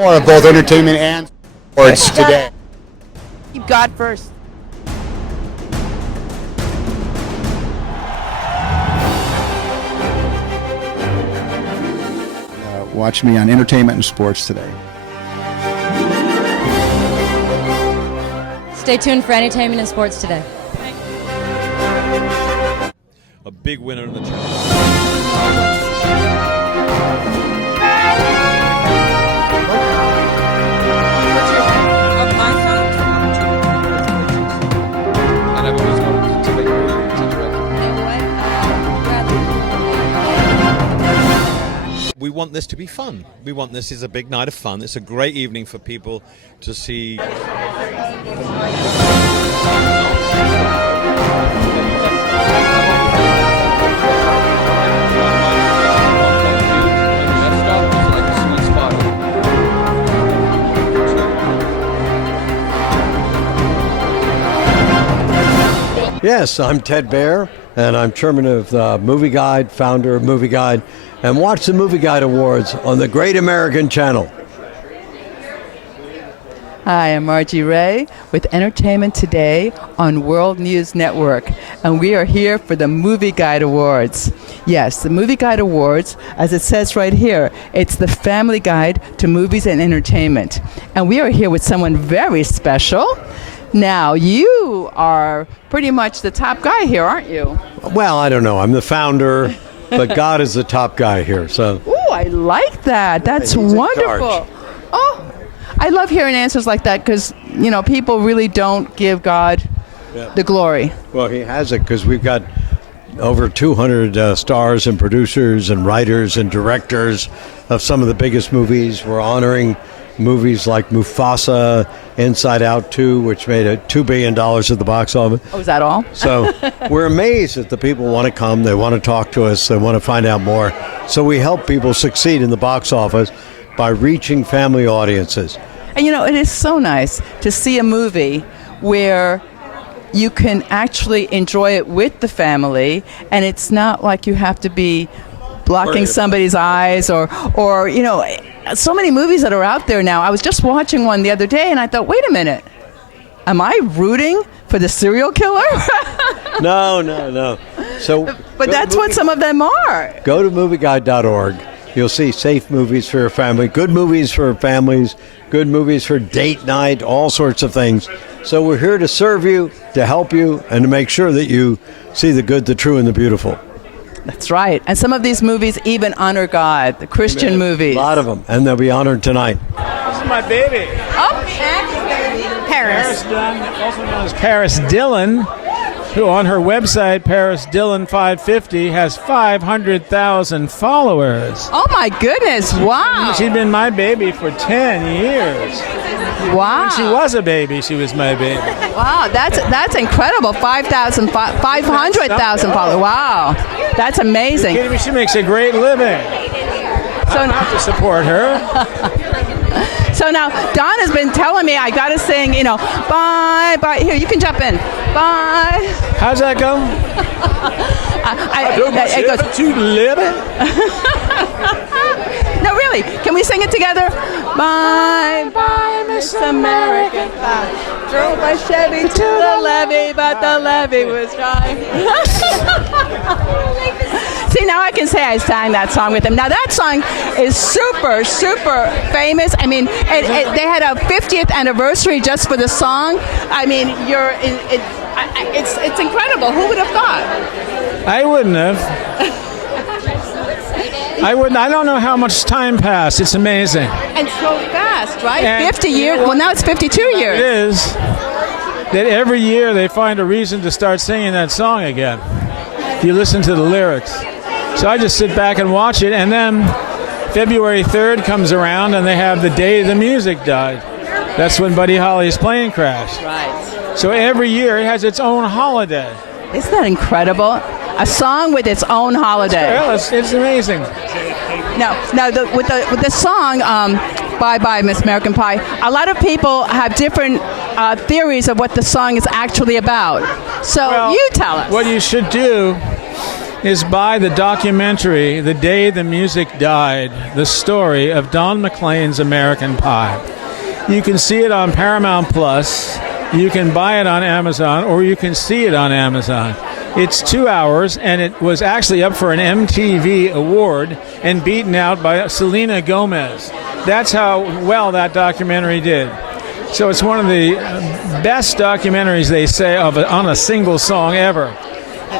More of both entertainment and sports today. Keep God first. Watch me on entertainment and sports today. Stay tuned for entertainment and sports today. A big winner in the channel. We want this to be fun. We want this is a big night of fun. It's a great evening for people to see. Yes, I'm Ted Baer, and I'm chairman of the Movie Guide, founder of Movie Guide, and watch the Movie Guide Awards on the Great American Channel. Hi, I'm Margie Ray with Entertainment Today on World News Network, and we are here for the Movie Guide Awards. Yes, the Movie Guide Awards, as it says right here, it's the family guide to movies and entertainment. And we are here with someone very special. Now, you are pretty much the top guy here, aren't you? Well, I don't know. I'm the founder, but God is the top guy here. So. Ooh, I like that. That's He's in wonderful. charge. Oh, I love hearing answers like that because, you know, people really don't give God the glory. Well, he has it because we've got over 200 stars and producers and writers and directors of some of the biggest movies. We're honoring movies like Mufasa, Inside Out 2, which made $2 billion at the box office. Oh, is that all? So we're amazed that the people want to come, they want to talk to us, they want to find out more. So we help people succeed in the box office by reaching family audiences. And you know, it is so nice to see a movie where you can actually enjoy it with the family, and it's not like you have to be blocking somebody's eyes or you know, so many movies that are out there now. I was just watching one the other day and I thought, wait a minute, am I rooting for the serial killer? No. So, but that's what some of them are. Go to movieguide.org. You'll see safe movies for your family, good movies for families, good movies for date night, all sorts of things. So we're here to serve you, to help you, and to make sure that you see the good, the true, and the beautiful. That's right. And some of these movies even honor God, the Christian movies. A lot of them, and they'll be honored tonight. This is my baby. Oh, Paris. Also known as Paris Dillon, who on her website, Paris Dillon 550, has 500,000 followers. Oh, my goodness. Wow. She's been my baby for 10 years. Wow. When she was a baby, she was my baby. Wow, that's incredible. 500,000 followers. Wow. That's amazing. Kidding me? She makes a great living. So I have to support her. So now, Don has been telling me I got to sing, you know, bye, bye. Here, you can jump in. Bye. How's that go? It goes, to live it. No, really. Can we sing it together? Bye, bye, Miss America. Drove my Chevy to the levee, but the levee was dry. See, now I can say I sang that song with him. Now, that song is super, super famous. I mean, they had a 50th anniversary just for the song. I mean, it's incredible. Who would have thought? I wouldn't have. I don't know how much time passed. It's amazing. And so fast, right? And 50 years. Well, now it's 52 years. It is. That every year they find a reason to start singing that song again. If you listen to the lyrics. So I just sit back and watch it, and then February 3rd comes around and they have the day the music died. That's when Buddy Holly's plane crashed. Right. So every year it has its own holiday. Isn't that incredible? A song with its own holiday. Well, it's amazing. Now, with the song "Bye Bye Miss American Pie," a lot of people have different theories of what the song is actually about. So you tell us. What you should do is by the documentary The Day the Music Died, the story of Don McLean's American Pie. You can see it on Paramount Plus, you can buy it on Amazon, or you can see it on Amazon. It's 2 hours, and it was actually up for an MTV award and beaten out by Selena Gomez. That's how well that documentary did. So it's one of the best documentaries, they say, on a single song ever.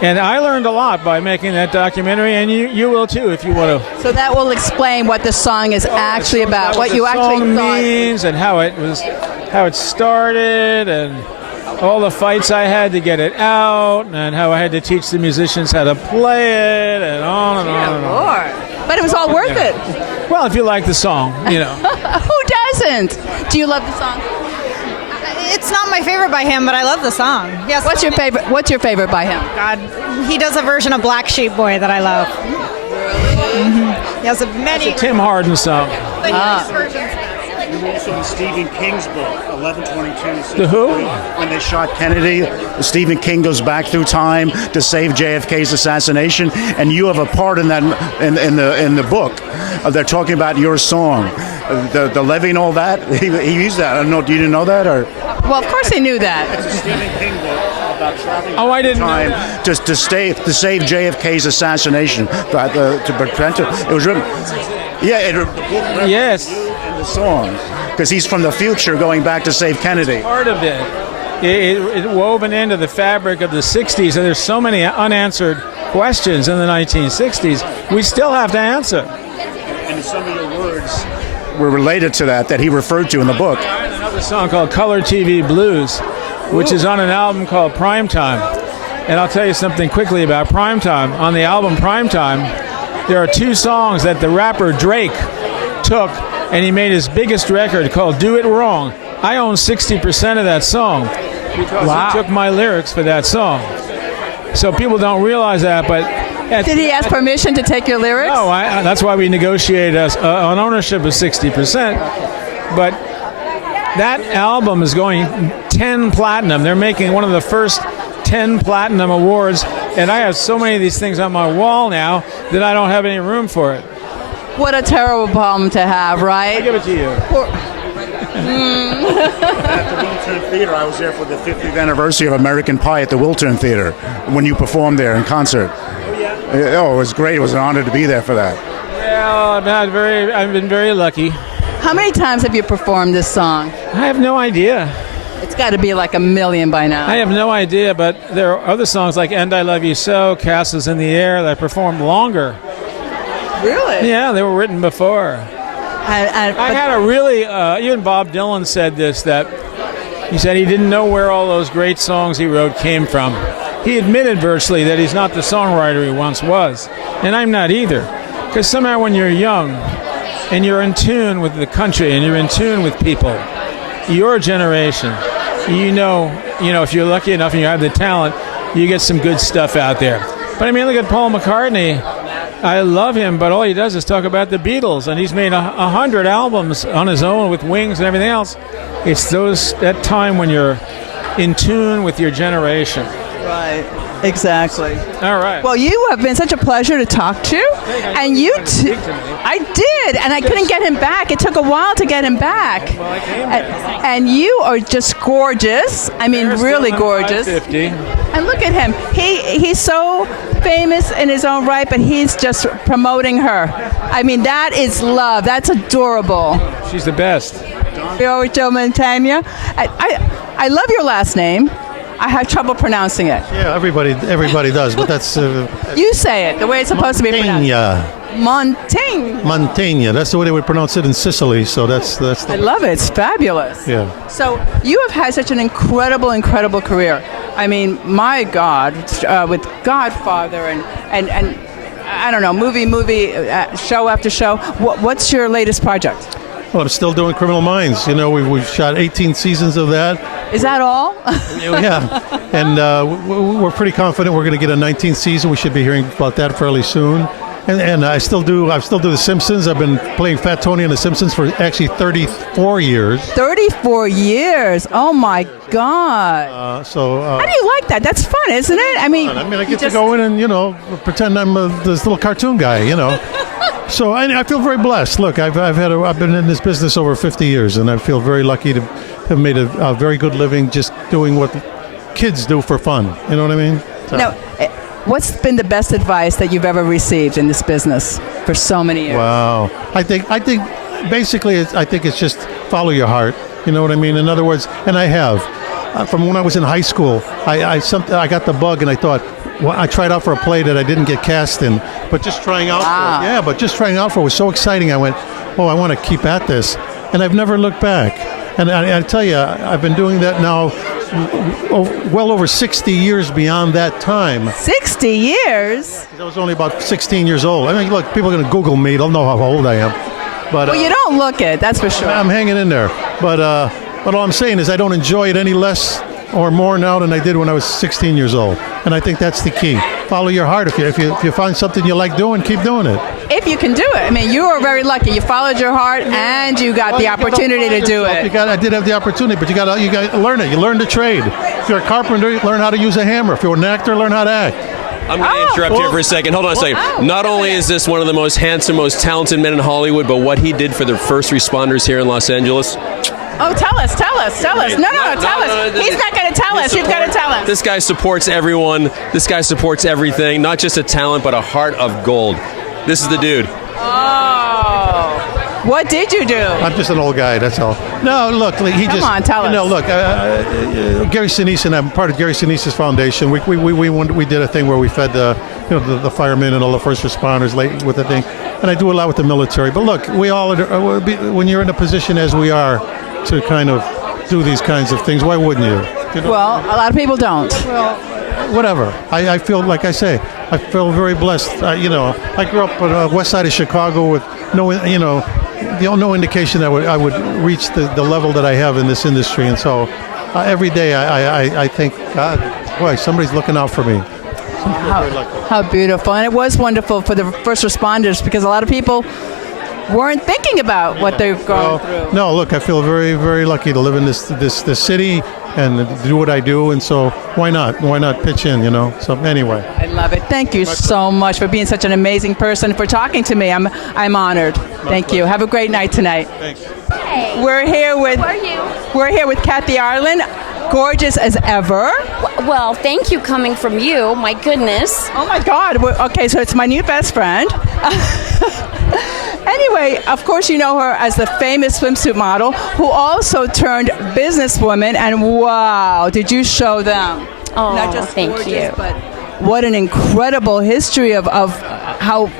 And I learned a lot by making that documentary, and you will too if you want to. So that will explain what the song is actually about, what you actually thought means, and how it started, and all the fights I had to get it out, and how I had to teach the musicians how to play it, and on and on and on. Lord. But it was all worth it. Well, if you like the song, you know. Who doesn't? Do you love the song? It's not my favorite by him, but I love the song. Yes. What's your favorite? What's your favorite by him? God, he does a version of Black Sheep Boy that I love. He has many. It's a Tim Hardin song. And also in Stephen King's book, 11/22. The who? When they shot Kennedy, Stephen King goes back through time to save JFK's assassination, and you have a part in that in the book. They're talking about your song, the levee and all that. He used that. I don't know. You didn't know that, or? Well, of course he knew that. It's a Stephen King book about traveling. I didn't know time that. to save JFK's assassination, to prevent it. It was written. Yeah, the book. Yes. The song, because he's from the future going back to save Kennedy. Part of it. It woven into the fabric of the 60s, and there's so many unanswered questions in the 1960s we still have to answer. And some of your words were related to that he referred to in the book. Another song called Color TV Blues, which is on an album called Primetime. And I'll tell you something quickly about Primetime. On the album Primetime, there are 2 songs that the rapper Drake took, and he made his biggest record called Do It Wrong. I own 60% of that song because he took my lyrics for that song. So people don't realize that, but... Did he ask permission to take your lyrics? No, that's why we negotiated an ownership of 60%. But that album is going 10 platinum. They're making one of the first 10 platinum awards, and I have so many of these things on my wall now that I don't have any room for it. What a terrible problem to have, right? I'll give it to you. At the Wiltern Theater, I was there for the 50th anniversary of American Pie at the Wiltern Theater when you performed there in concert. Oh, it was great. It was an honor to be there for that. Well, I've been very lucky. How many times have you performed this song? I have no idea. It's got to be like 1 million by now. I have no idea, but there are other songs like And I Love You So, Castles in the Air that I performed longer. Really? Yeah, they were written before. I had a really, even Bob Dylan said this, that he said he didn't know where all those great songs he wrote came from. He admitted virtually that he's not the songwriter he once was, and I'm not either. Because somehow when you're young and you're in tune with the country and you're in tune with people, your generation, you know, if you're lucky enough and you have the talent, you get some good stuff out there. But I mean, look at Paul McCartney. I love him, but all he does is talk about the Beatles, and he's made 100 albums on his own with Wings and everything else. It's that time when you're in tune with your generation. Right. Exactly. All right. Well, you have been such a pleasure to talk to, and you too. I did, and I couldn't get him back. It took a while to get him back. Well, I came back. And you are just gorgeous. I mean, really gorgeous. 550. And look at him. He's so famous in his own right, but he's just promoting her. I mean, that is love. That's adorable. She's the best. Giorgio Montagna. I love your last name. I have trouble pronouncing it. Yeah, everybody does, but that's You say it the way it's supposed to be pronounced. Montaigne. Montagna. That's the way they would pronounce it in Sicily. So that's I love it. It's fabulous. Yeah. So you have had such an incredible career. I mean, my God, with Godfather and I don't know, movie, show after show. What's your latest project? Well, I'm still doing Criminal Minds. You know, we've shot 18 seasons of that. Is that all? Yeah. And we're pretty confident we're going to get a 19th season. We should be hearing about that fairly soon. and I still do The Simpsons. I've been playing Fat Tony on The Simpsons for actually 34 years. 34 years. Oh my God. How do you like that? That's fun, isn't it? I get to go in and pretend I'm this little cartoon guy. So I feel very blessed. Look, I've been in this business over 50 years, and I feel very lucky to have made a very good living just doing what kids do for fun. You know what I mean? So. Now, what's been the best advice that you've ever received in this business for so many years? Wow. I think basically it's just follow your heart. You know what I mean? In other words, and I have. From when I was in high school, I got the bug, and I thought, well, I tried out for a play that I didn't get cast in, but just trying out for it was so exciting. I went, oh, I want to keep at this, and I've never looked back. And I tell you, I've been doing that now well over 60 years beyond that time. 60 years? I was only about 16 years old. I mean, look, people are going to Google me. They'll know how old I am. But well, you don't look it, that's for sure. I'm hanging in there. But all I'm saying is I don't enjoy it any less or more now than I did when I was 16 years old. And I think that's the key. Follow your heart. If you find something you like doing, keep doing it. If you can do it. I mean, you were very lucky. You followed your heart, and you got the opportunity to do it. I did have the opportunity, but you got to learn it. You learn the trade. If you're a carpenter, you learn how to use a hammer. If you're an actor, learn how to act. I'm going to interrupt here for a second. Hold on a second. Not only is this one of the most handsome, most talented men in Hollywood, but what he did for the first responders here in Los Angeles. Oh, tell us. Tell us. Tell us. No, tell us. He's not going to tell us. You've got to tell us. This guy supports everyone. This guy supports everything. Not just a talent, but a heart of gold. This is the dude. Oh. What did you do? I'm just an old guy, that's all. No, look, Come on, tell us. No, look, Gary Sinise, and I'm part of Gary Sinise's foundation. We did a thing where we fed the firemen and all the first responders late with the thing. And I do a lot with the military. But look, we all when you're in a position as we are to kind of do these kinds of things, why wouldn't you? Well, a lot of people don't. Well, whatever. I feel, like I say, I feel very blessed. I grew up on the west side of Chicago with no indication that I would reach the level that I have in this industry. And so every day I think, God, boy, somebody's looking out for me. How beautiful. And it was wonderful for the first responders because a lot of people weren't thinking about what they've gone through. No, look, I feel very, very lucky to live in this city and do what I do, and so why not? Why not pitch in, So anyway. I love it. Thank you so much for being such an amazing person, for talking to me. I'm honored. Thank you. Have a great night tonight. Thanks. Hey. We're here with Kathy Arlen, gorgeous as ever. Well, thank you coming from you. My goodness. Oh my God. Okay, so it's my new best friend. Anyway, of course you know her as the famous swimsuit model who also turned businesswoman, and wow, did you show them? Oh, not just thank gorgeous, you. But what an incredible history of how,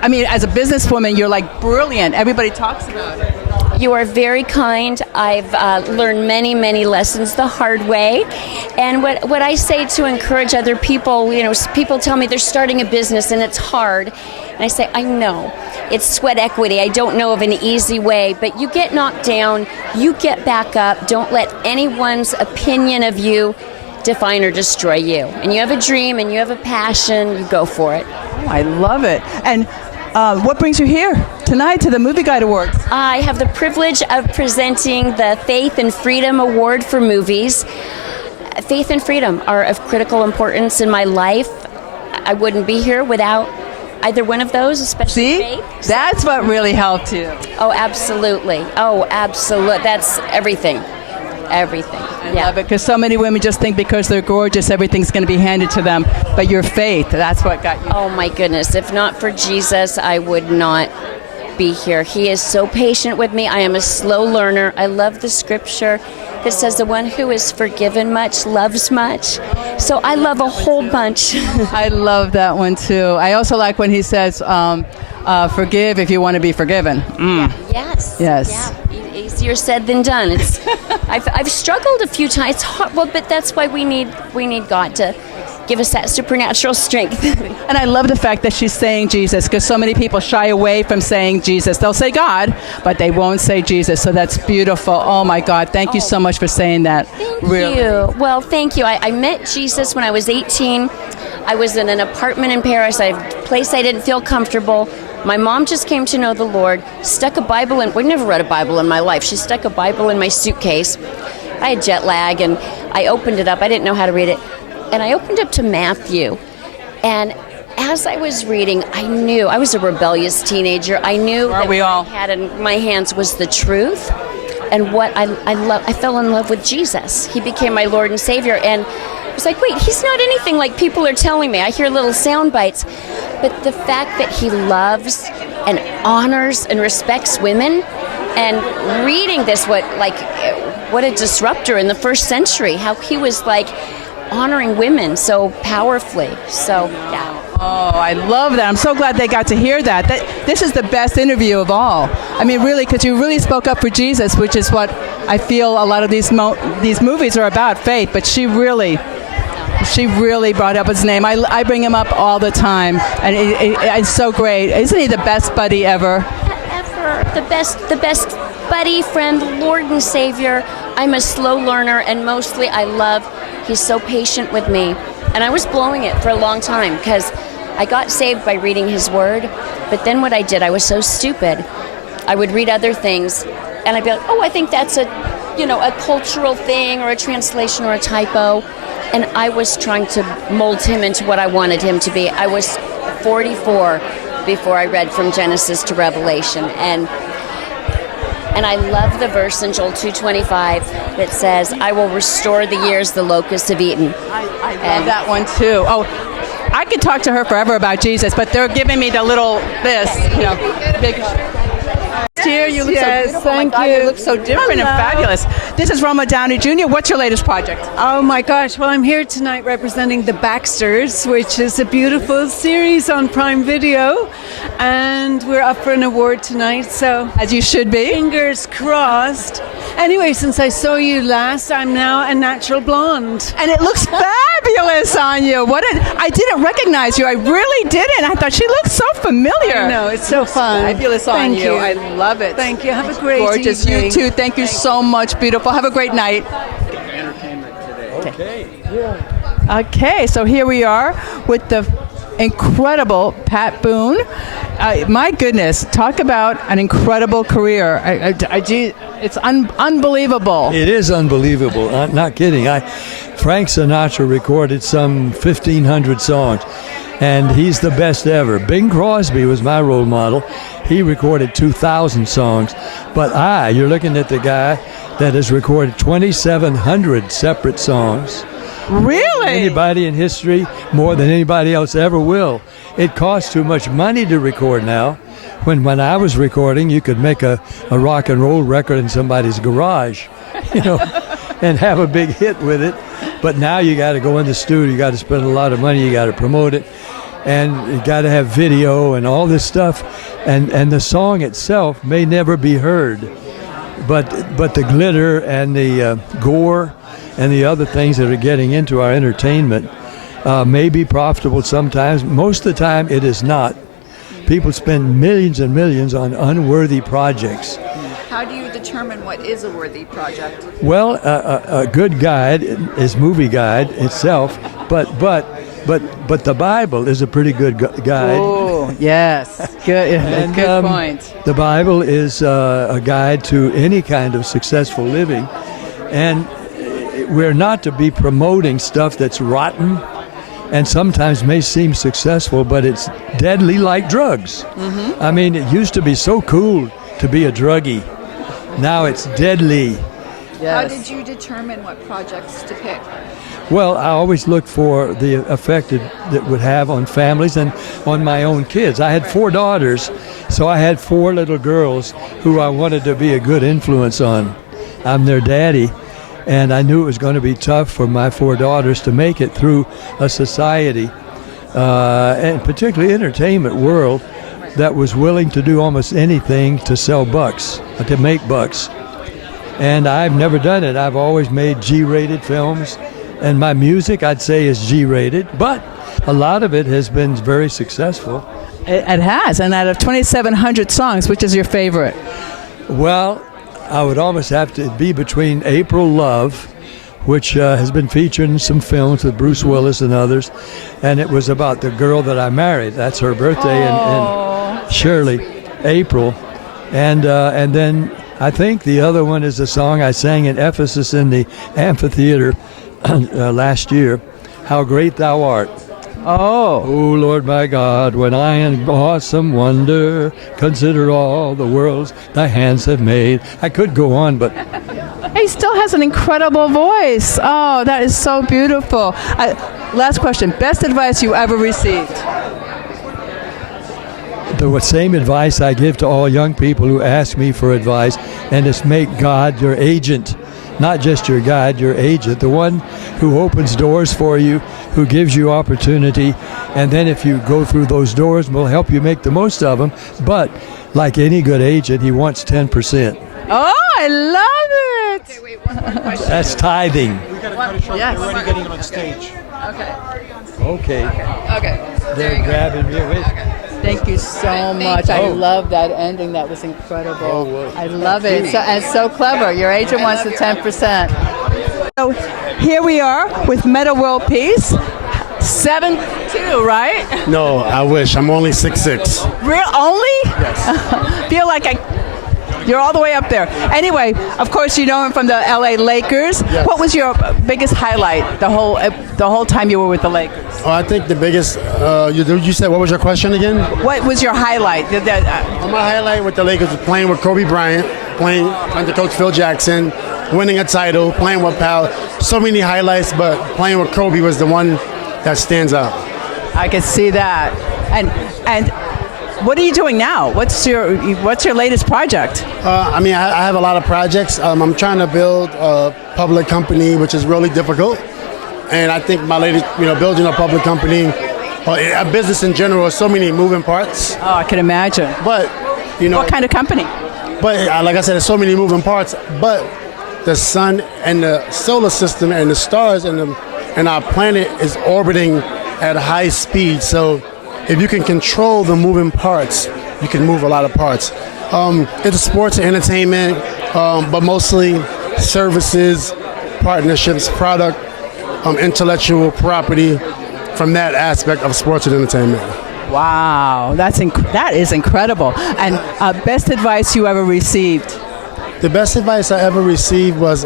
I mean, as a businesswoman, you're like brilliant. Everybody talks about it. You are very kind. I've learned many, many lessons the hard way. And what I say to encourage other people, people tell me they're starting a business and it's hard. And I say, I know. It's sweat equity. I don't know of an easy way, but you get knocked down, you get back up. Don't let anyone's opinion of you define or destroy you. And you have a dream and you have a passion, you go for it. Oh, I love it. And what brings you here tonight to the Movieguide Awards? I have the privilege of presenting the Faith and Freedom Award for movies. Faith and freedom are of critical importance in my life. I wouldn't be here without either one of those, especially faith. That's what really helped you. Oh, absolutely. That's everything. Everything. I love it, because so many women just think because they're gorgeous, everything's going to be handed to them. But your faith, that's what got you. Oh, my goodness. If not for Jesus, I would not be here. He is so patient with me. I am a slow learner. I love the scripture that says the one who is forgiven much loves much. So I love a whole bunch. I love that one too. I also like when he says, forgive if you want to be forgiven. Yeah. Yes. Yeah. Easier said than done. I've struggled a few times. It's hard, but that's why we need God to give us that supernatural strength. And I love the fact that she's saying Jesus, because so many people shy away from saying Jesus. They'll say God, but they won't say Jesus. So that's beautiful. Oh my God. Thank you so much for saying that. Thank you. Well, thank you. I met Jesus when I was 18. I was in an apartment in Paris, a place I didn't feel comfortable. My mom just came to know the Lord, stuck a Bible in, we never read a Bible in my life. She stuck a Bible in my suitcase. I had jet lag, and I opened it up. I didn't know how to read it. And I opened up to Matthew. And as I was reading, I knew, I was a rebellious teenager. I knew that what I had in my hands was the truth. And what I fell in love with Jesus. He became my Lord and Savior. And I was like, wait, he's not anything like people are telling me. I hear little sound bites. But the fact that he loves and honors and respects women, and reading this, what a disruptor in the first century, how he was like honoring women so powerfully. So, yeah. Oh, I love that. I'm so glad they got to hear that. This is the best interview of all. I mean, really, because you really spoke up for Jesus, which is what I feel a lot of these movies are about, faith. But she really brought up his name. I bring him up all the time, and it's so great. Isn't he the best buddy ever? Ever. The best buddy, friend, Lord and Savior. I'm a slow learner, and mostly he's so patient with me. And I was blowing it for a long time because I got saved by reading his word. But then what I did, I was so stupid. I would read other things, and I'd be like, oh, I think that's a cultural thing or a translation or a typo. And I was trying to mold him into what I wanted him to be. I was 44 before I read from Genesis to Revelation. And I love the verse in Joel 2:25 that says, I will restore the years the locusts have eaten. I love that one too. Oh, I could talk to her forever about Jesus, but they're giving me the little big. Here, you look so beautiful. Thank you. you. You look so different and fabulous. This is Roma Downey Jr. What's your latest project? Oh my gosh, well I'm here tonight representing The Baxters, which is a beautiful series on Prime Video, and we're up for an award tonight, so as you should be. Fingers crossed. Anyway, since I saw you last, I'm now a natural blonde. And it looks fabulous on you. I didn't recognize you. I really didn't. I thought she looked so familiar. I know, it's so fun. Fabulous on Thank you. I love it. Thank you. Have a great Gorgeous. evening. You too. Thank you so much. Beautiful. Have a great night. Okay, so here we are with the incredible Pat Boone. My goodness, talk about an incredible career. It's unbelievable. It is unbelievable. I'm not kidding. Frank Sinatra recorded some 1,500 songs, and he's the best ever. Bing Crosby was my role model. He recorded 2,000 songs. But you're looking at the guy that has recorded 2,700 separate songs. Really? Anybody in history, more than anybody else ever will. It costs too much money to record now. When I was recording, you could make a rock and roll record in somebody's garage, and have a big hit with it. But now you got to go in the studio, you got to spend a lot of money, you got to promote it, and you got to have video and all this stuff. And the song itself may never be heard, but the glitter and the gore and the other things that are getting into our entertainment may be profitable sometimes. Most of the time, it is not. People spend millions and millions on unworthy projects. How do you determine what is a worthy project? Well, a good guide is Movie Guide itself, but the Bible is a pretty good guide. Oh, yes. Good, good point. The Bible is a guide to any kind of successful living, and we're not to be promoting stuff that's rotten and sometimes may seem successful, but it's deadly like drugs. Mm-hmm. I mean, it used to be so cool to be a druggie. Now it's deadly. Yes. How did you determine what projects to pick? Well, I always look for the effect that would have on families and on my own kids. I had 4 daughters, so I had 4 little girls who I wanted to be a good influence on. I'm their daddy. And I knew it was going to be tough for my 4 daughters to make it through a society, and particularly entertainment world, that was willing to do almost anything to sell bucks, to make bucks. And I've never done it. I've always made G-rated films, and my music, I'd say, is G-rated, but a lot of it has been very successful. It has, and out of 2,700 songs, which is your favorite? Well, I would almost have to be between April Love, which has been featured in some films with Bruce Willis and others. And it was about the girl that I married. That's her birthday in Shirley, April. And then I think the other one is a song I sang in Ephesus in the amphitheater last year, How Great Thou Art. Oh, Lord my God, when I in awesome wonder consider all the worlds thy hands have made. I could go on, but he still has an incredible voice. Oh, that is so beautiful. Last question. Best advice you ever received? The same advice I give to all young people who ask me for advice, and it's make God your agent. Not just your guide, your agent, the one who opens doors for you, who gives you opportunity, and then if you go through those doors, will help you make the most of them. But like any good agent, he wants 10%. Oh, I love it. Okay, wait, one more question. That's tithing. We got to cut it short. Yes. We're already getting him on stage. Okay. Okay. They're grabbing me. Thank you so much. I love that ending. That was incredible. I love it. So, and so clever. Your agent wants the 10%. So here we are with Meta World Peace. 7'2", right? No, I wish. I'm only 6'6". Real only? Yes. Feel like you're all the way up there. Anyway, of course, you know him from the LA Lakers. Yes. What was your biggest highlight the whole time you were with the Lakers? Oh, I think the biggest. You said, what was your question again? What was your highlight? My highlight with the Lakers was playing with Kobe Bryant, playing under Coach Phil Jackson, winning a title, playing with Pal. So many highlights, but playing with Kobe was the one that stands out. I can see that. And what are you doing now? What's your latest project? I have a lot of projects. I'm trying to build a public company, which is really difficult. And I think my latest, building a public company, a business in general, is so many moving parts. Oh, I can imagine. But, what kind of company? But like I said, there's so many moving parts. But the sun and the solar system and the stars and our planet is orbiting at high speed. So if you can control the moving parts, you can move a lot of parts. It's sports and entertainment, but mostly services, partnerships, product, intellectual property from that aspect of sports and entertainment. Wow, that is incredible. And best advice you ever received? The best advice I ever received was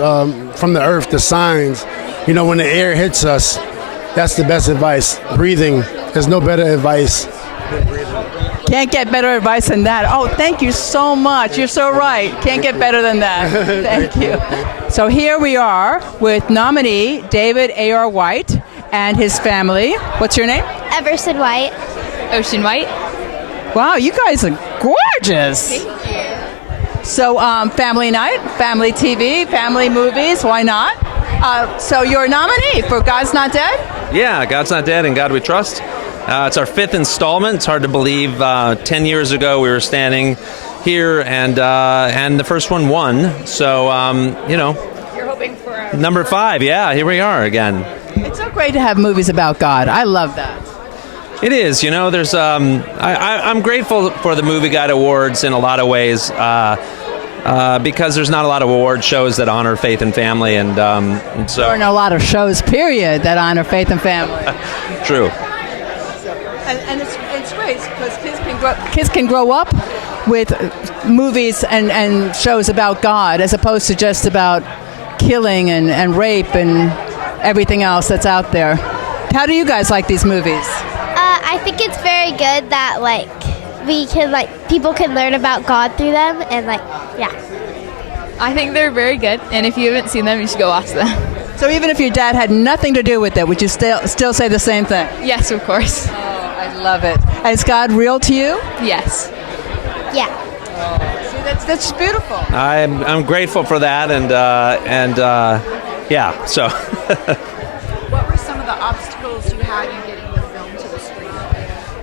from the earth, the signs. When the air hits us, that's the best advice. Breathing. There's no better advice than breathing. Can't get better advice than that. Oh, thank you so much. You're so right. Can't get better than that. Thank you. So here we are with nominee David A.R. White and his family. What's your name? Everson White. Ocean White. Wow, you guys are gorgeous. Thank you. So family night, family TV, family movies, why not? So you're a nominee for God's Not Dead? Yeah, God's Not Dead and God We Trust. It's our 5th installment. It's hard to believe. 10 years ago we were standing here and the first one won. So, You're hoping for number 5, yeah, here we are again. It's so great to have movies about God. I love that. It is, there's, I'm grateful for the Movie Guide Awards in a lot of ways because there's not a lot of award shows that honor faith and family, and so. There aren't a lot of shows, period, that honor faith and family. True. And it's great because kids can grow up with movies and shows about God as opposed to just about killing and rape and everything else that's out there. How do you guys like these movies? I think it's very good that we can people can learn about God through them and yeah. I think they're very good, and if you haven't seen them, you should go watch them. So even if your dad had nothing to do with it, would you still say the same thing? Yes, of course. Oh, I love it. And is God real to you? Yes. Yeah. See, that's beautiful. I'm grateful for that, and yeah. So. What were some of the obstacles you had in getting the film to the screen?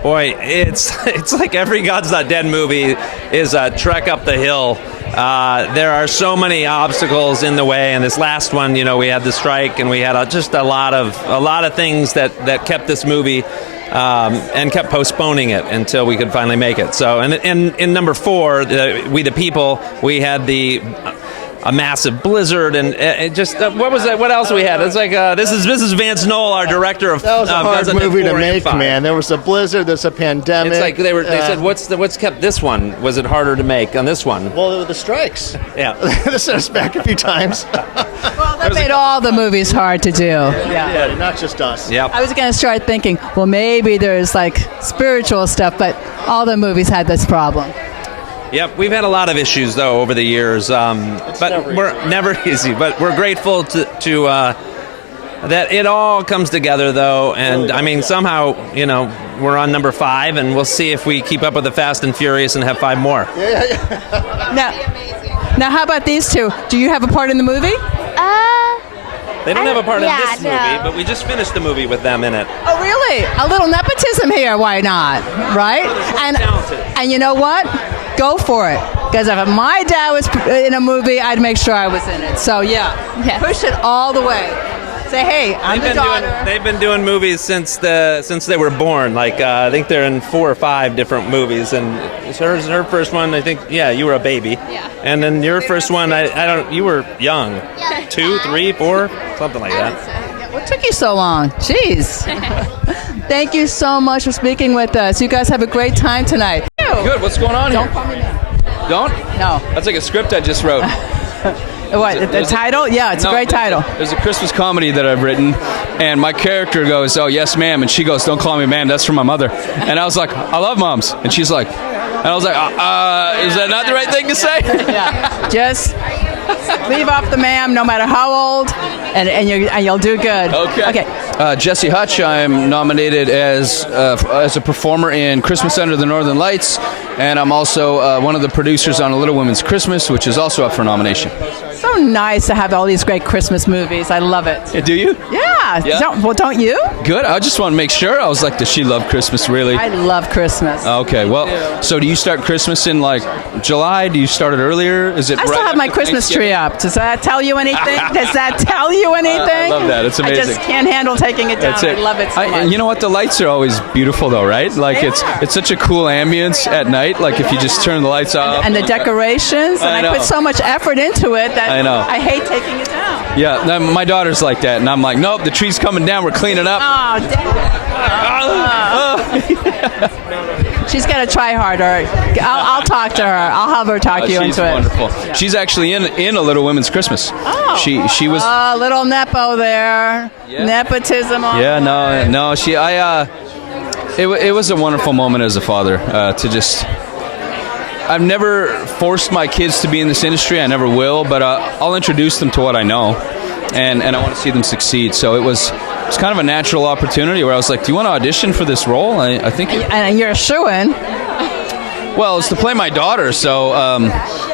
Boy, it's like every God's Not Dead movie is a trek up the hill. There are so many obstacles in the way, and this last one, we had the strike, and we had just a lot of things that kept this movie and kept postponing it until we could finally make it. So, and in number 4, We the People, we had the a massive blizzard, and it just what was that? What else we had? It's like this is Vance Knoll, our director of. That was a hard movie to 4 and make, 5. man. There was a blizzard. There's a pandemic. It's like they said, what's kept this one? Was it harder to make on this one? Well, the strikes. Yeah, this set us back a few times. Well, that made all the movies hard to do. Yeah, not just us. Yeah. I was going to start thinking, well, maybe there's like spiritual stuff, but all the movies had this problem. Yep, we've had a lot of issues though over the years, but we're never easy. But we're grateful to that it all comes together though, and I mean somehow we're on number 5, and we'll see if we keep up with the Fast and Furious and have 5 more. Now, how about these two? Do you have a part in the movie? They don't have a part in this no. movie, but we just finished the movie with them in it. Oh, really? A little nepotism here. Why not? Right? And you know what? Go for it. Because if my dad was in a movie, I'd make sure I was in it. So, push it all the way. Say, hey, I'm the daughter. They've been doing movies since they were born. Like I think they're in 4 or 5 different movies, and her first one. I think you were a baby, and then your first one. I don't. You were young, 2, 3, 4, something like that. What took you so long? Jeez. Thank you so much for speaking with us. You guys have a great time tonight. Good. What's going on here? Don't call me now. Don't? No. That's like a script I just wrote. What, the title? Yeah, it's a great title. There's a Christmas comedy that I've written, and my character goes, "Oh, yes, ma'am," and she goes, "Don't call me ma'am, that's from my mother." And I was like, "I love moms." And she's like, and I was like, is that not the right thing to say? Yeah. Just leave off the ma'am, no matter how old, and you'll do good. Okay. Jesse Hutch, I'm nominated as a performer in Christmas Under the Northern Lights, and I'm also one of the producers on A Little Women's Christmas, which is also up for nomination. So nice to have all these great Christmas movies. I love it. Do you? Yeah. Don't you? Good. I just want to make sure. I was like, does she love Christmas, really? I love Christmas. Okay. Well, so do you start Christmas in like July? Do you start it earlier? Is it? I still have my Christmas tree up. Does that tell you anything? I love that. It's amazing. I just can't handle taking it down. That's it. I love it so much. And you know what? The lights are always beautiful, though, right? Like it's such a cool ambience at night. Like if you just turn the lights off. And the decorations. And I put so much effort into it that I know. I hate taking it down. Yeah, my daughter's like that, and I'm like, nope, the tree's coming down. We're cleaning up. Oh, damn. She's got to try harder. I'll talk to her. I'll have her talk you into it. She's wonderful. Yeah. She's actually in A Little Women's Christmas. Oh. She was. Little nepo there. Yeah. Nepotism. Yeah, no. It was a wonderful moment as a father to just. I've never forced my kids to be in this industry. I never will, but I'll introduce them to what I know, and I want to see them succeed. So it was kind of a natural opportunity where I was like, do you want to audition for this role? I think. And you're a shoo-in. Well, it's to play my daughter, so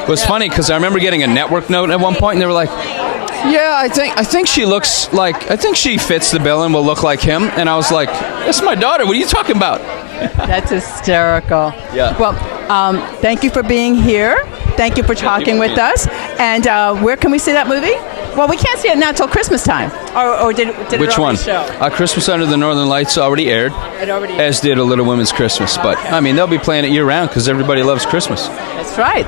it was funny because I remember getting a network note at one point, and they were like, yeah, I think she looks like, I think she fits the bill and will look like him. And I was like, that's my daughter. What are you talking about? That's hysterical. Yeah. Well, thank you for being here. Thank you for talking with us. And where can we see that movie? Well, we can't see it now until Christmas time. Or did Which it already one? show? Christmas Under the Northern Lights already aired. It already aired. As did A Little Women's Christmas. But, I mean, they'll be playing it year-round because everybody loves Christmas. That's right.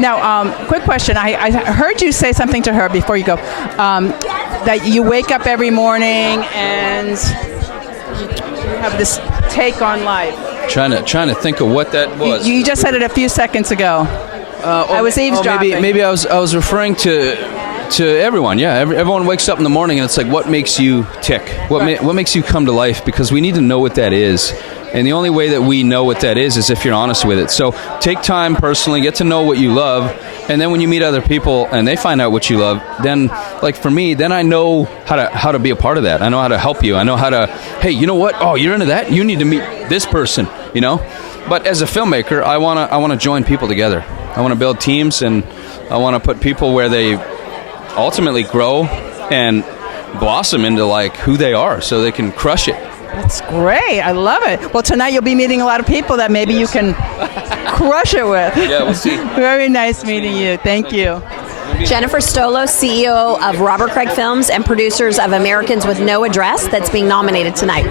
Now, quick question. I heard you say something to her before you go, that you wake up every morning and you have this take on life. Trying to think of what that was. You just said it a few seconds ago. I was eavesdropping. Maybe I was referring to everyone. Yeah, everyone wakes up in the morning and it's like, what makes you tick? What makes you come to life? Because we need to know what that is. And the only way that we know what that is if you're honest with it. So take time personally, get to know what you love, and then when you meet other people and they find out what you love, then, like for me, then I know how to be a part of that. I know how to help you. I know how to, hey, you know what? Oh, you're into that? You need to meet this person, you know? But as a filmmaker, I wanna join people together. I want to build teams, and I want to put people where they ultimately grow and blossom into like who they are so they can crush it. That's great. I love it. Well, tonight you'll be meeting a lot of people that maybe you can crush it with. Yeah, we'll see. Very nice meeting you. Thank you. Jennifer Stolo, CEO of Robert Craig Films and producers of Americans with No Address, that's being nominated tonight.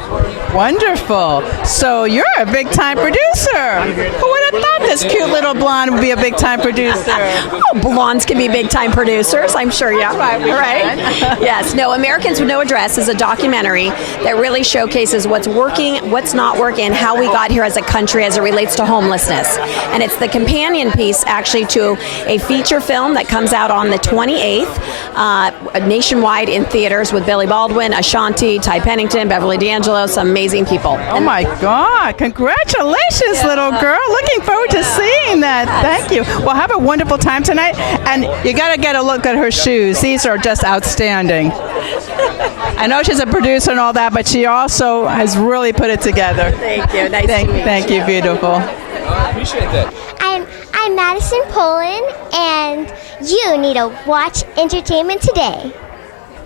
Wonderful. So you're a big-time producer. Who would have thought this? this cute little blonde would be a big-time producer. Oh, blondes can be big-time producers, I'm sure, yeah. Right. Yes. No, Americans with No Address is a documentary that really showcases what's working, what's not working, and how we got here as a country as it relates to homelessness. And it's the companion piece, actually, to a feature film that comes out on the 28th, nationwide in theaters with Billy Baldwin, Ashanti, Ty Pennington, Beverly D'Angelo, some amazing people. Oh my God! Congratulations, little girl. Looking forward to seeing that. Thank you. Well, have a wonderful time tonight. And you got to get a look at her shoes. These are just outstanding. I know she's a producer and all that, but she also has really put it together. Thank you. Nice to meet you. Thank you, beautiful. I appreciate that. I'm Madison Poland, and you need to watch Entertainment Today.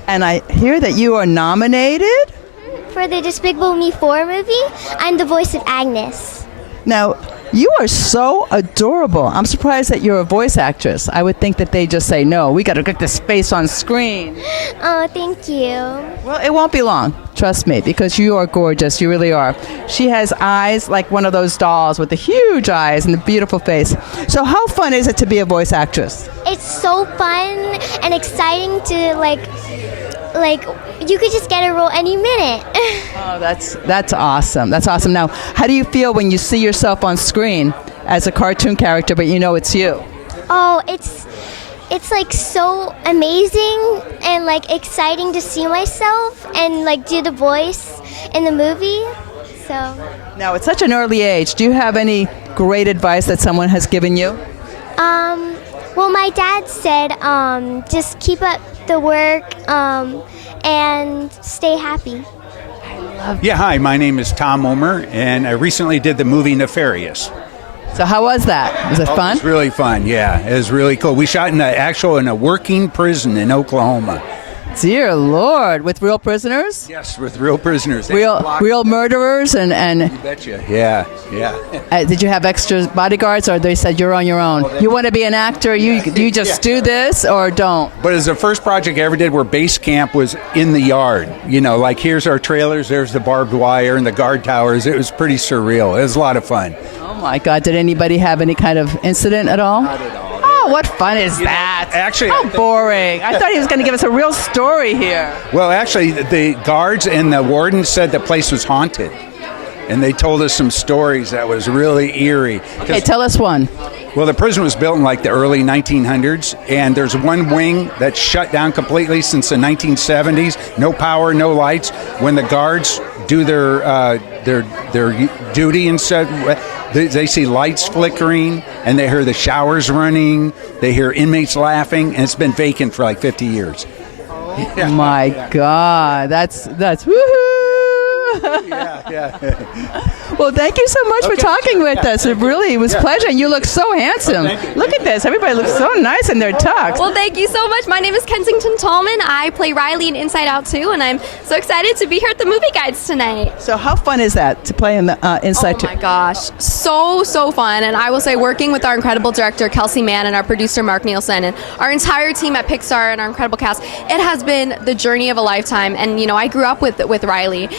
And I hear that you are nominated? For the Despicable Me 4 movie, I'm the voice of Agnes. Now, you are so adorable. I'm surprised that you're a voice actress. I would think that they just say, no, we got to get this face on screen. Oh, thank you. Well, it won't be long. Trust me, because you are gorgeous. You really are. She has eyes like one of those dolls with the huge eyes and the beautiful face. So how fun is it to be a voice actress? It's so fun and exciting to, like you could just get a role any minute. Oh, that's awesome. That's awesome. Now, how do you feel when you see yourself on screen as a cartoon character, but you know it's you? Oh, it's like so amazing and like exciting to see myself and like do the voice in the movie. So now, at such an early age, do you have any great advice that someone has given you? Well, my dad said just keep up the work and stay happy. Yeah, hi, my name is Tom Omer, and I recently did the movie Nefarious. So how was that? Was it fun? It was really fun, yeah. It was really cool. We shot in a working prison in Oklahoma. Dear Lord, with real prisoners? Yes, with real prisoners. Real murderers and You betcha, yeah. Did you have extra bodyguards, or they said you're on your own? You want to be an actor, you just do this or don't? But it's the first project I ever did where base camp was in the yard. You know, like here's our trailers, there's the barbed wire and the guard towers. It was pretty surreal. It was a lot of fun. Oh my God, did anybody have any kind of incident at all? Not at all. Oh, what fun is that? Actually, how boring. I thought he was going to give us a real story here. Well, actually, the guards and the warden said the place was haunted. And they told us some stories that was really eerie. Okay, tell us one. Well, the prison was built in like the early 1900s, and there's one wing that's shut down completely since the 1970s. No power, no lights. When the guards do their duty and stuff, they see lights flickering, and they hear the showers running. They hear inmates laughing, and it's been vacant for like 50 years. Oh my God, that's woohoo! Yeah. Well, thank you so much for talking with us. It really was a pleasure. You look so handsome. Look at this. Everybody looks so nice in their tux. Well, thank you so much. My name is Kensington Tallman. I play Riley in Inside Out 2, and I'm so excited to be here at the Movie Guides tonight. So how fun is that to play in the Inside 2? Oh my gosh, so fun. And I will say, working with our incredible director, Kelsey Mann, and our producer, Mark Nielsen, and our entire team at Pixar and our incredible cast, it has been the journey of a lifetime. And, you know, I grew up with Riley.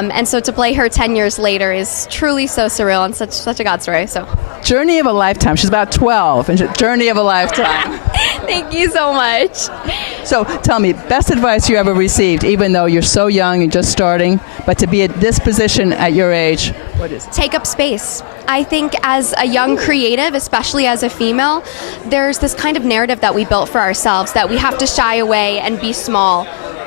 And so to play her 10 years later is truly so surreal and such a God story. So, journey of a lifetime. She's about 12, and journey of a lifetime. Thank you so much. So tell me, best advice you ever received, even though you're so young and just starting, but to be at this position at your age, what is it? Take up space. I think as a young creative, especially as a female, there's this kind of narrative that we built for ourselves that we have to shy away and be small.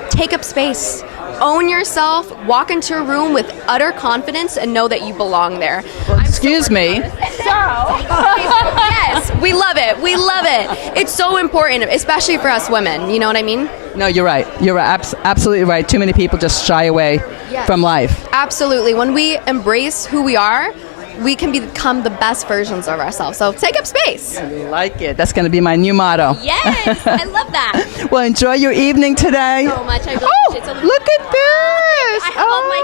Take up space. Own yourself, walk into a room with utter confidence, and know that you belong there. Well, excuse me. Yes, we love it. We love it. It's so important, especially for us women. You know what I mean? No, you're right. You're absolutely right. Too many people just shy away from life. Absolutely. When we embrace who we are, we can become the best versions of ourselves. So take up space. I like it. That's going to be my new motto. Yes, I love that. Well, enjoy your evening today. So much. I really appreciate it. So Look at this. I have all my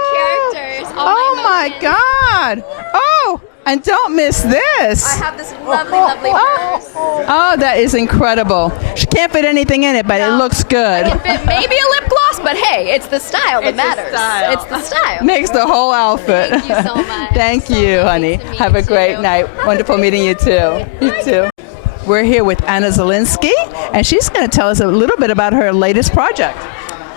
characters. Oh my God. Oh, and don't miss this. I have this lovely purse. Oh, that is incredible. She can't fit anything in it, but it looks good. I can fit maybe a lip gloss, but hey, it's the style that matters. It's the style. Makes the whole outfit. Thank you so much. Thank you, honey. Have a great night. Wonderful meeting you too. You too. We're here with Anna Zielinski, and she's going to tell us a little bit about her latest project.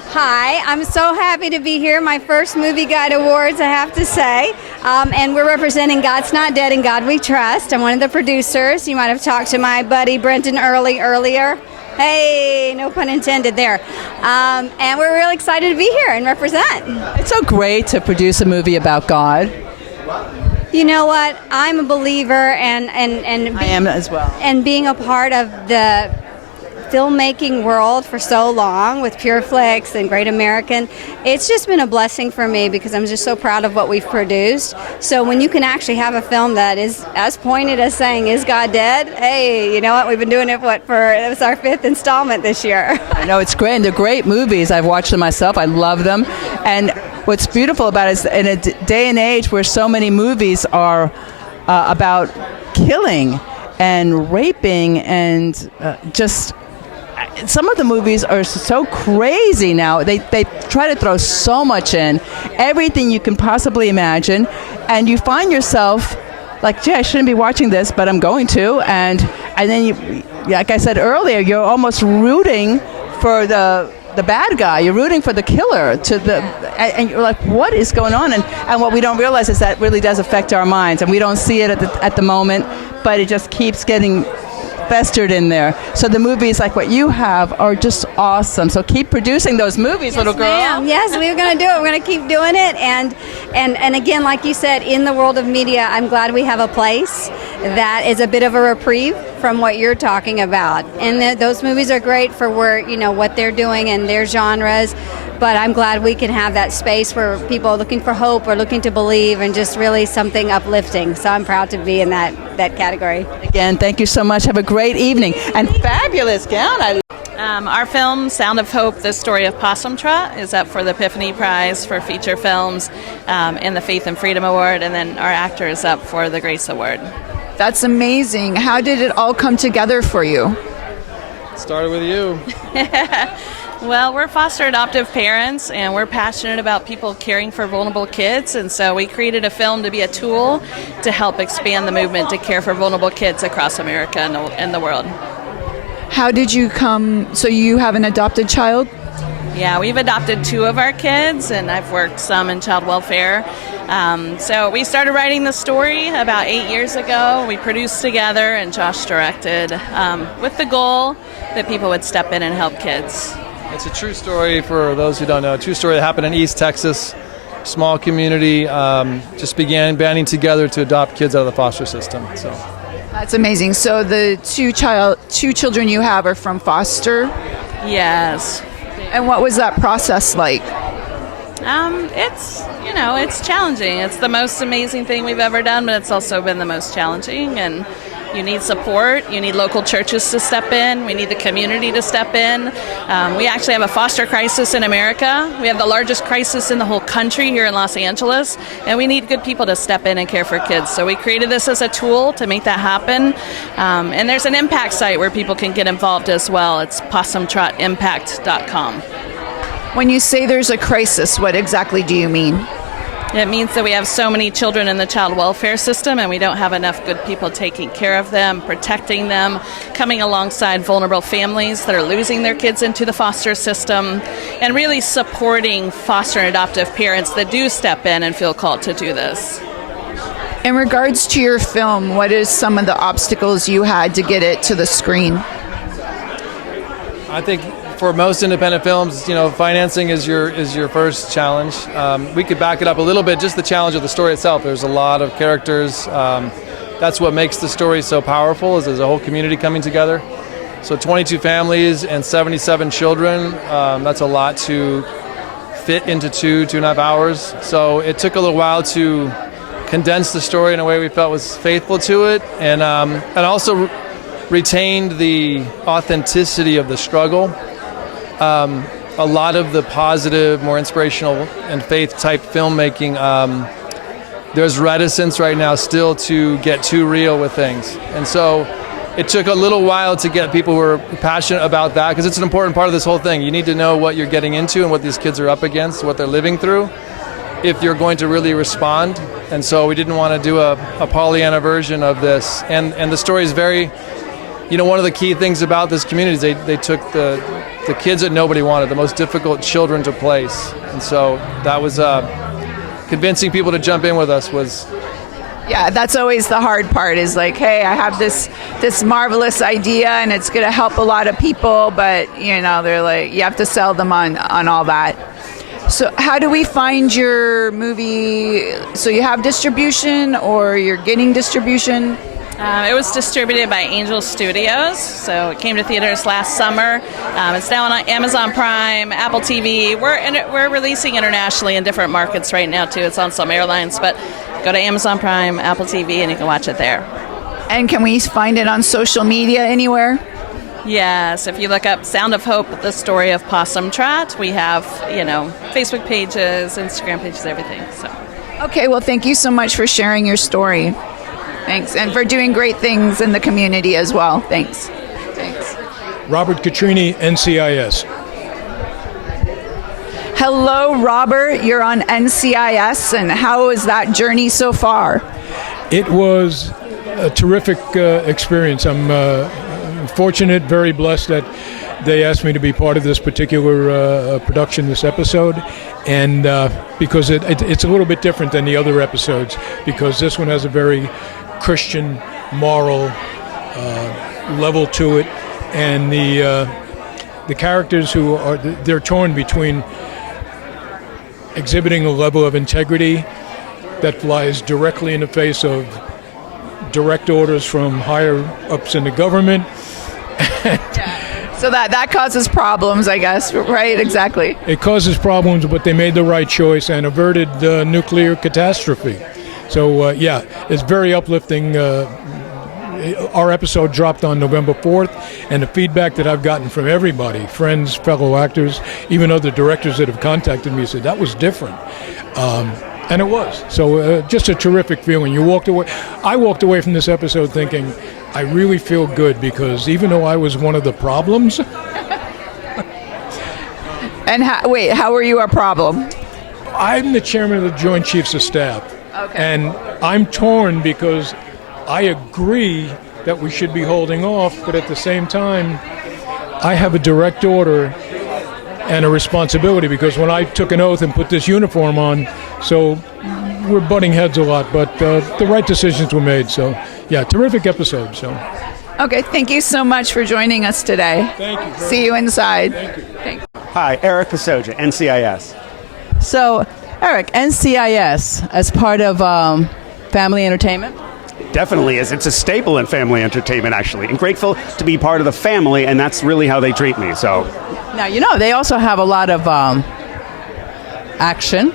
Hi, I'm so happy to be here. My first Movie Guide Awards, I have to say. And we're representing God's Not Dead and God We Trust. I'm one of the producers. You might have talked to my buddy Brenton Early earlier. Hey, no pun intended there. And we're really excited to be here and represent. It's so great to produce a movie about God. You know what? I'm a believer, and I am as well. And being a part of the filmmaking world for so long with PureFlix and Great American, it's just been a blessing for me because I'm just so proud of what we've produced. So when you can actually have a film that is as pointed as saying, "Is God dead?" Hey, you know what? We've been doing it it was our 5th installment this year. I know, it's great. And they're great movies. I've watched them myself. I love them. And what's beautiful about it is in a day and age where so many movies are about killing and raping and just some of the movies are so crazy now. They try to throw so much in, everything you can possibly imagine, and you find yourself like, gee, I shouldn't be watching this, but I'm going to. And then, you, like I said earlier, you're almost rooting for the bad guy. You're rooting for the killer. And you're like, what is going on? And what we don't realize is that really does affect our minds, and we don't see it at the moment, but it just keeps getting festered in there. So the movies like what you have are just awesome. So keep producing those movies, little girl. Ma'am. Yes, we're going to do it. We're going to keep doing it. And again, like you said, in the world of media, I'm glad we have a place that is a bit of a reprieve from what you're talking about. And those movies are great for what they're doing and their genres. But I'm glad we can have that space where people are looking for hope or looking to believe and just really something uplifting. So I'm proud to be in that category. Again, thank you so much. Have a great evening. And fabulous gown. Our film, Sound of Hope, The Story of Possum Trot, is up for the Epiphany Prize for feature films and the Faith and Freedom Award, and then our actor is up for the Grace Award. That's amazing. How did it all come together for you? It started with you. Well, we're foster adoptive parents, and we're passionate about people caring for vulnerable kids, and so we created a film to be a tool to help expand the movement to care for vulnerable kids across America and the world. How did you come? So you have an adopted child? Yeah, we've adopted 2 of our kids, and I've worked some in child welfare. So we started writing the story about 8 years ago. We produced together, and Josh directed with the goal that people would step in and help kids. It's a true story for those who don't know. A true story that happened in East Texas. Small community just began banding together to adopt kids out of the foster system. So that's amazing. So the 2 children you have are from foster? Yes. And what was that process like? It's challenging. It's the most amazing thing we've ever done, but it's also been the most challenging. And you need support. You need local churches to step in. We need the community to step in. We actually have a foster crisis in America. We have the largest crisis in the whole country here in Los Angeles, and we need good people to step in and care for kids. So we created this as a tool to make that happen. And there's an impact site where people can get involved as well. It's possumtrotimpact.com. When you say there's a crisis, what exactly do you mean? It means that we have so many children in the child welfare system, and we don't have enough good people taking care of them, protecting them, coming alongside vulnerable families that are losing their kids into the foster system, and really supporting foster and adoptive parents that do step in and feel called to do this. In regards to your film, what is some of the obstacles you had to get it to the screen? I think for most independent films, financing is your first challenge. We could back it up a little bit, just the challenge of the story itself. There's a lot of characters. That's what makes the story so powerful, is there's a whole community coming together. So 22 families and 77 children, that's a lot to fit into 2.5 hours. So it took a little while to condense the story in a way we felt was faithful to it, and also retained the authenticity of the struggle. A lot of the positive, more inspirational and faith-type filmmaking, there's reticence right now still to get too real with things. And so it took a little while to get people who were passionate about that, because it's an important part of this whole thing. You need to know what you're getting into and what these kids are up against, what they're living through, if you're going to really respond. And so we didn't want to do a Pollyanna version of this. And the story is very, one of the key things about this community is they took the kids that nobody wanted, the most difficult children to place. And so that was convincing people to jump in with us was... Yeah, that's always the hard part, is like, hey, I have this marvelous idea and it's going to help a lot of people, but, they're like, you have to sell them on all that. So how do we find your movie? So you have distribution, or you're getting distribution? It was distributed by Angel Studios, so it came to theaters last summer. It's now on Amazon Prime, Apple TV. We're releasing internationally in different markets right now too. It's on some airlines, but go to Amazon Prime, Apple TV, and you can watch it there. And can we find it on social media anywhere? Yes, if you look up Sound of Hope, the story of Possum Trot, we have, Facebook pages, Instagram pages, everything. So. Okay, well, thank you so much for sharing your story. Thanks, and for doing great things in the community as well. Thanks. Robert Catrini, NCIS. Hello, Robert. You're on NCIS, and how is that journey so far? It was a terrific experience. I'm fortunate, very blessed that they asked me to be part of this particular production, this episode, and because it's a little bit different than the other episodes, because this one has a very Christian, moral level to it, and the characters they're torn between exhibiting a level of integrity that flies directly in the face of direct orders from higher ups in the government. So that causes problems, I guess, right? Exactly. It causes problems, but they made the right choice and averted the nuclear catastrophe. So, it's very uplifting. Our episode dropped on November 4th, and the feedback that I've gotten from everybody, friends, fellow actors, even other directors that have contacted me, said that was different. And it was. So just a terrific feeling. I walked away from this episode thinking, I really feel good, because even though I was one of the problems... And how were you a problem? I'm the chairman of the Joint Chiefs of Staff. Okay. And I'm torn because I agree that we should be holding off, but at the same time, I have a direct order and a responsibility, because when I took an oath and put this uniform on, so we're butting heads a lot, but the right decisions were made. So, terrific episode. So. Okay, thank you so much for joining us today. Thank you. See you inside. Thank you. Thanks. Hi, Eric Pasoja, NCIS. So, Eric, NCIS, as part of family entertainment? Definitely is. It's a staple in family entertainment, actually. I'm grateful to be part of the family, and that's really how they treat me. So, Now, they also have a lot of action,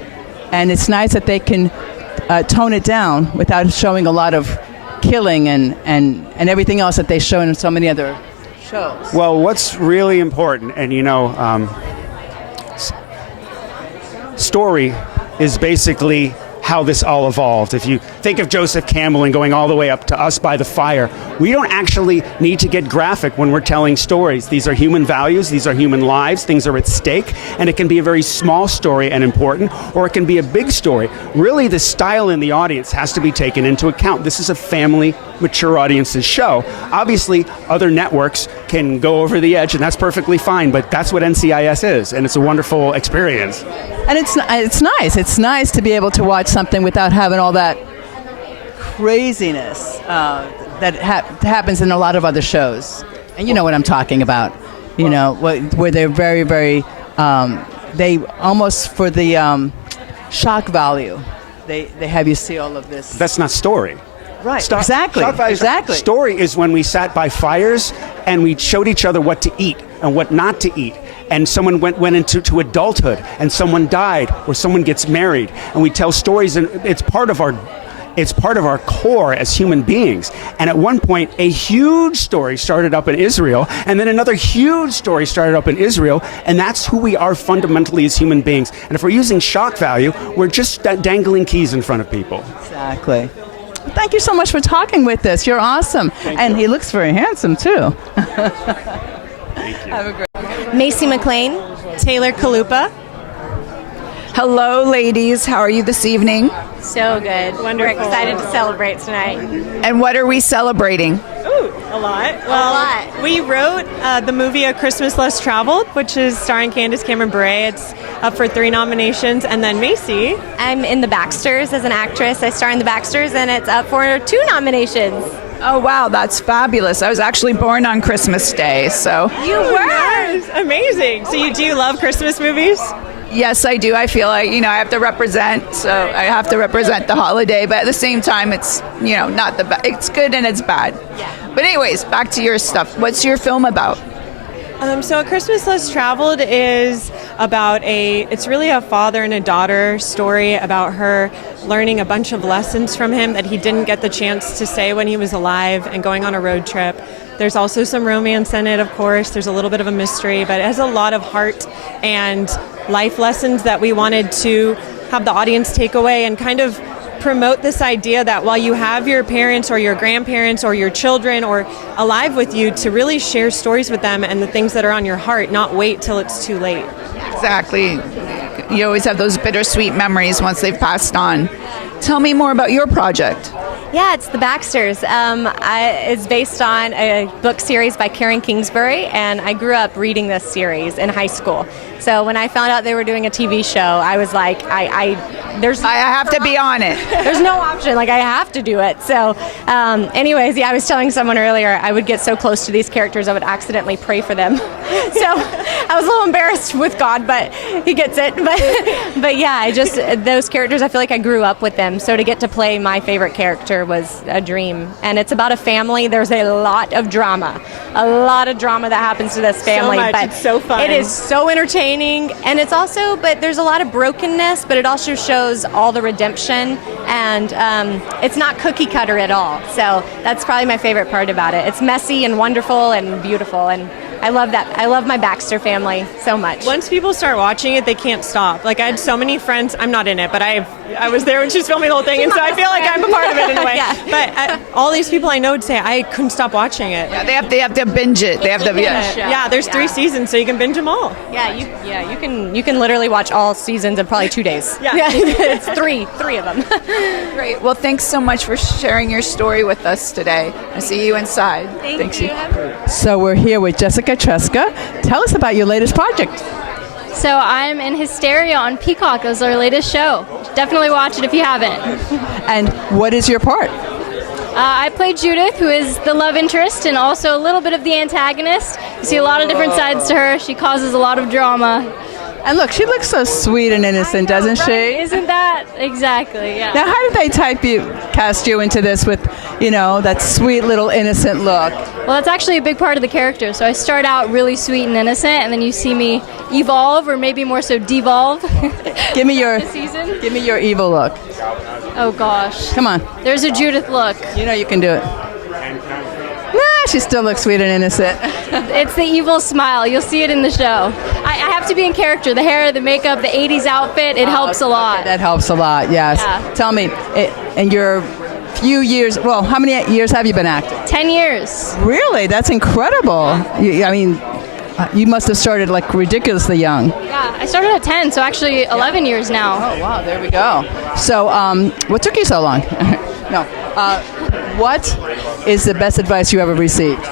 and it's nice that they can tone it down without showing a lot of killing and everything else that they show in so many other shows. well, what's really important, and story is basically how this all evolved. If you think of Joseph Campbell and going all the way up to Us by the Fire, we don't actually need to get graphic when we're telling stories. These are human values, these are human lives, things are at stake, and it can be a very small story and important, or it can be a big story. Really, the style in the audience has to be taken into account. This is a family, mature audience's show. Obviously, other networks can go over the edge, and that's perfectly fine, but that's what NCIS is, and it's a wonderful experience. And it's nice. It's nice to be able to watch something without having all that craziness that happens in a lot of other shows. And you know what I'm talking about. Where they're very, very, they almost for the shock value, they have you see all of this. That's not story. Right, exactly. Story is when we sat by fires and we showed each other what to eat and what not to eat. And someone went into adulthood, and someone died, or someone gets married, and we tell stories, and it's part of our core as human beings. And at one point, a huge story started up in Israel, and then another huge story started up in Israel, and that's who we are fundamentally as human beings. And if we're using shock value, we're just dangling keys in front of people. Exactly. Thank you so much for talking with us. You're awesome. And he looks very handsome, too. Have a great Macy McLean, Taylor Kalupa. Hello, ladies. How are you this evening? So good. Wonderful. We're excited to celebrate tonight. And what are we celebrating? Ooh, a lot. Well, we wrote the movie A Christmas Less Traveled, which is starring Candace Cameron Bure. It's up for 3 nominations. And then Macy. I'm in The Baxters as an actress. I star in The Baxters, and it's up for 2 nominations. Oh, wow, that's fabulous. I was actually born on Christmas Day, so. You were? Nice. Amazing. So do you love Christmas movies? Yes, I do. I feel like, I have to represent, so I have to represent the holiday, but at the same time, it's, not the bad. It's good and it's bad. Yeah. But anyways, back to your stuff. What's your film about? So A Christmas Less Traveled is about it's really a father and a daughter story about her learning a bunch of lessons from him that he didn't get the chance to say when he was alive and going on a road trip. There's also some romance in it, of course. There's a little bit of a mystery, but it has a lot of heart and life lessons that we wanted to have the audience take away and kind of promote this idea that while you have your parents or your grandparents or your children or alive with you, to really share stories with them and the things that are on your heart, not wait till it's too late. Exactly. You always have those bittersweet memories once they've passed on. Tell me more about your project. Yeah, it's The Baxters. It's based on a book series by Karen Kingsbury, and I grew up reading this series in high school. So when I found out they were doing a TV show, I was like, I have to be on it. There's no option. Like, I have to do it. So anyways, I was telling someone earlier, I would get so close to these characters, I would accidentally pray for them. So I was a little embarrassed with God, but he gets it. But yeah, those characters, I feel like I grew up with them. So to get to play my favorite character was a dream. And it's about a family. There's a lot of drama that happens to this family. So much. But It's so fun. It is so entertaining. And it's also, but there's a lot of brokenness, but it also shows all the redemption. And it's not cookie cutter at all. So that's probably my favorite part about it. It's messy and wonderful and beautiful. And I love that. I love my Baxter family so much. Once people start watching it, they can't stop. Like, I had so many friends. I'm not in it, but I was there when she was filming the whole thing, and so I feel like I'm a part of it in a way. Yeah. But all these people I know would say I couldn't stop watching it. Yeah, they have to binge it. They have to. Yeah, there's 3 seasons, so you can binge them all. Yeah, you can literally watch all seasons in probably 2 days. Yeah, it's three of them. Great. Well, thanks so much for sharing your story with us today. I see you inside. Thank you. So we're here with Jessica Tresca. Tell us about your latest project. So I'm in Hysteria on Peacock. It was our latest show. Definitely watch it if you haven't. And what is your part? I played Judith, who is the love interest and also a little bit of the antagonist. You see a lot of different sides to her. She causes a lot of drama. And look, she looks so sweet and innocent, doesn't she? Isn't that? Exactly, yeah. Now, how did they cast you into this with, that sweet little innocent look? Well, that's actually a big part of the character. So I start out really sweet and innocent, and then you see me evolve, or maybe more so devolve. Give me your season. Give me your evil look. Oh gosh. Come on. There's a Judith look. You know you can do it. Nah, she still looks sweet and innocent. It's the evil smile. You'll see it in the show. I have to be in character. The hair, the makeup, the 80s outfit, it helps a lot. That helps a lot, yes. Yeah. Tell me, in your few years, how many years have you been acting? 10 years. Really? That's incredible. You must have started like ridiculously young. Yeah, I started at 10, so actually 11 years now. Oh, wow, there we go. So what took you so long? No. What is the best advice you ever received?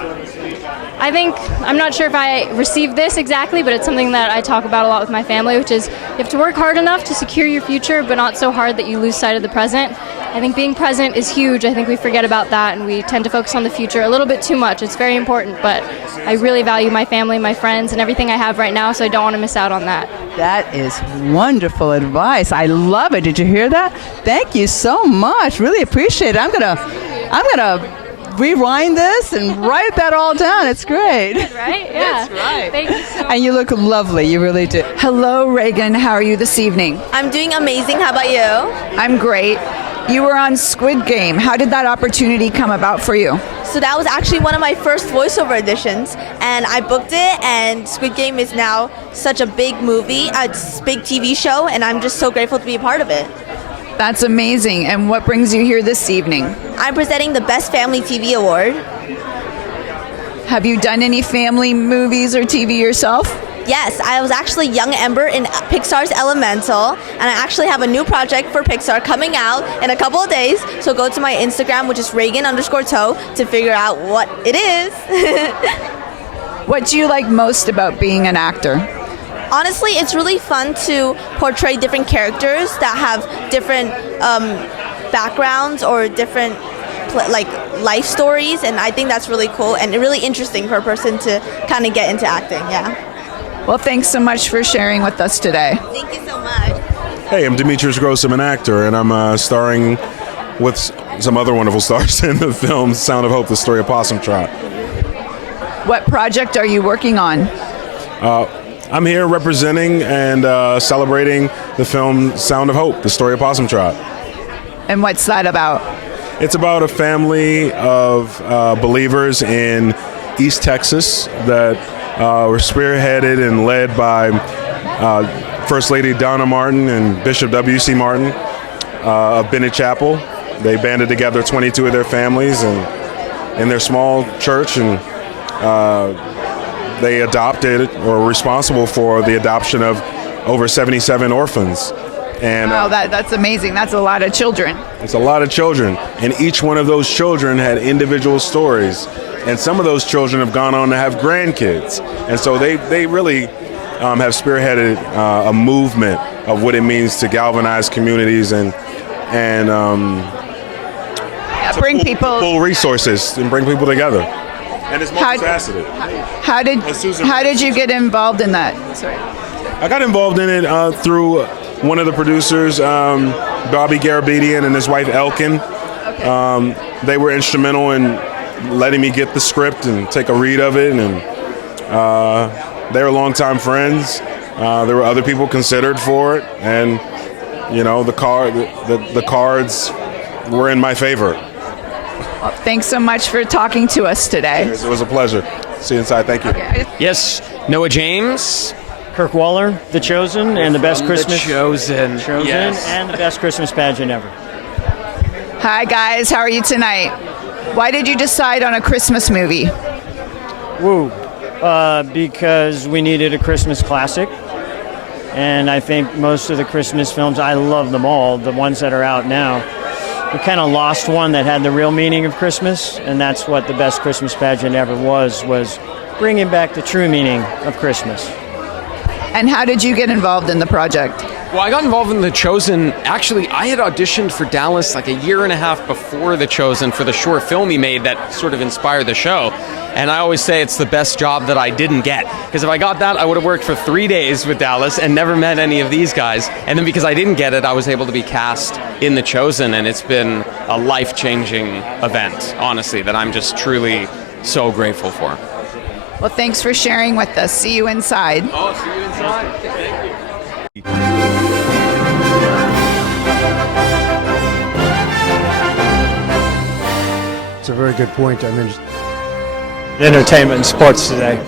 I'm not sure if I received this exactly, but it's something that I talk about a lot with my family, which is you have to work hard enough to secure your future, but not so hard that you lose sight of the present. I think being present is huge. I think we forget about that, and we tend to focus on the future a little bit too much. It's very important, but I really value my family, my friends, and everything I have right now, so I don't want to miss out on that. That is wonderful advice. I love it. Did you hear that? Thank you so much. Really appreciate it. I'm gonna rewind this and write that all down. It's great. Good, right? Yeah. That's right. Thank you so much. And you look lovely. You really do. Hello, Reagan. How are you this evening? I'm doing amazing. How about you? I'm great. You were on Squid Game. How did that opportunity come about for you? So that was actually one of my first voiceover auditions, and I booked it, and Squid Game is now such a big movie, a big TV show, and I'm just so grateful to be a part of it. That's amazing. And what brings you here this evening? I'm presenting the Best Family TV Award. Have you done any family movies or TV yourself? Yes, I was actually young Ember in Pixar's Elemental, and I actually have a new project for Pixar coming out in a couple of days. So go to my Instagram, which is Reagan_toe, to figure out what it is. What do you like most about being an actor? Honestly, it's really fun to portray different characters that have different backgrounds or different like life stories, and I think that's really cool and really interesting for a person to kind of get into acting. Yeah. Well, thanks so much for sharing with us today. Thank you so much. Hey, I'm Demetrius Gross. I'm an actor, and I'm starring with some other wonderful stars in the film Sound of Hope, the story of Possum Trot. What project are you working on? I'm here representing and celebrating the film Sound of Hope, the story of Possum Trot. And what's that about? It's about a family of believers in East Texas that were spearheaded and led by First Lady Donna Martin and Bishop W.C. Martin of Bennett Chapel. They banded together 22 of their families and in their small church, and they adopted or were responsible for the adoption of over 77 orphans. And wow, that's amazing. That's a lot of children. It's a lot of children, and each one of those children had individual stories. And some of those children have gone on to have grandkids. And so they really have spearheaded a movement of what it means to galvanize communities and bring people pull resources and bring people together. And it's multifaceted. How did you get involved in that? Sorry. I got involved in it through one of the producers, Bobby Garabedian, and his wife Elkin. Okay. They were instrumental in letting me get the script and take a read of it, and they were longtime friends. There were other people considered for it, and the cards were in my favor. Well, thanks so much for talking to us today. It was a pleasure. See you inside. Thank you. Okay. Yes, Noah James. Kirk Waller, The Chosen, and the best Christmas. The Chosen. Yes. And the best Christmas pageant ever. Hi guys, how are you tonight? Why did you decide on a Christmas movie? Woo. Because we needed a Christmas classic. And I think most of the Christmas films, I love them all, the ones that are out now. We kind of lost one that had the real meaning of Christmas, and that's what the best Christmas pageant ever was bringing back the true meaning of Christmas. And how did you get involved in the project? Well, I got involved in The Chosen. Actually, I had auditioned for Dallas like a year and a half before The Chosen for the short film he made that sort of inspired the show. And I always say it's the best job that I didn't get. Because if I got that, I would have worked for 3 days with Dallas and never met any of these guys. And then because I didn't get it, I was able to be cast in The Chosen. And it's been a life-changing event, honestly, that I'm just truly so grateful for. Well, thanks for sharing with us. See you inside. Oh, see you inside. Thank you. It's a very good point. I'm in Entertainment and sports today.